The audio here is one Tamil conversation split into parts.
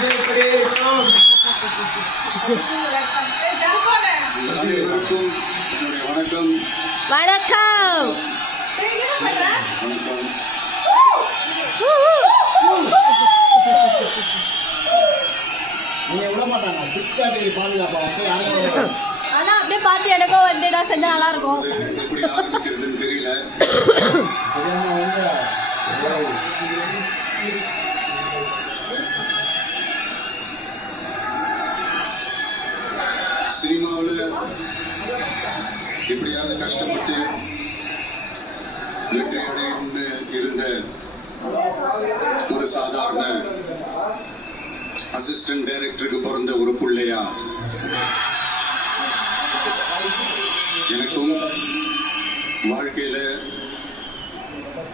வணக்கம் வணக்கம். ஆனா அப்படியே பார்த்து எனக்கும் வந்து நான் செஞ்சா நல்லா இருக்கும். தெரியல. சினிமாவில் எப்படியாவது கஷ்டப்பட்டு வெற்றியடைந்து இருந்த ஒரு சாதாரண அசிஸ்டன்ட் டைரக்டருக்கு பிறந்த ஒரு பிள்ளையா எனக்கும் வாழ்க்கையில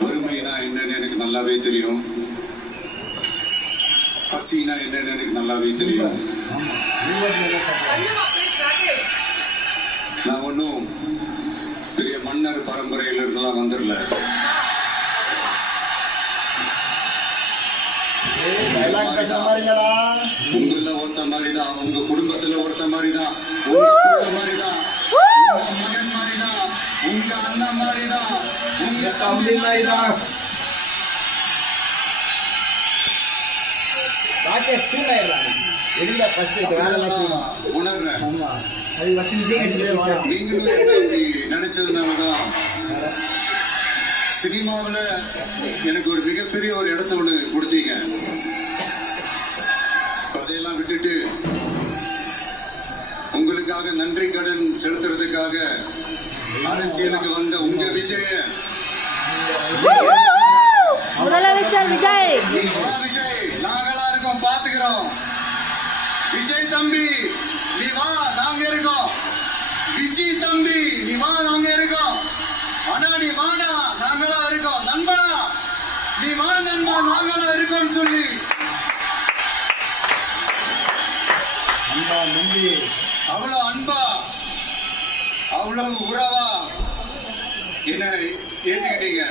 வறுமைனா என்னன்னு எனக்கு நல்லாவே தெரியும், பசினா என்னன்னு எனக்கு நல்லாவே தெரியும். நான் ஒன்றும் பெரிய மன்னர் பரம்பரையில இருந்தெல்லாம் வந்துடல. உங்கள ஒருத்த மாதிரிதான், உங்க குடும்பத்துல ஒருத்த மாதிரிதான், உங்க மாதிரிதான், உங்க மகன் மாதிரிதான், உங்க அண்ணன் மாதிரிதான், உங்க தம்பி மாதிரிதான். உணர்றேன். நினைச்சதுனாலதான் சினிமாவில் எனக்கு ஒரு மிகப்பெரிய ஒரு இடத்த ஒண்ணு கொடுத்தீங்க. அதையெல்லாம் விட்டுட்டு உங்களுக்காக நன்றி கடன் செலுத்துறதுக்காக அரசியலுக்கு வந்த உங்க விஜய், முதலமைச்சர் விஜய், நாங்களா இருக்கோம், பாத்துக்கிறோம். விஜய் தம்பி நீ வா, நாங்க இருக்கோம். விஜய் தம்பி நீ வா, நாங்க இருக்கோம். ஆனா நீ வாடா, நாங்களா இருக்கோம். நண்பா நீ வா, நண்பா நாங்களா இருக்கோம் சொல்லி அவ்வளவு அன்பா அவ்வளவு உறவா என்ன ஏத்துக்கிட்டீங்க.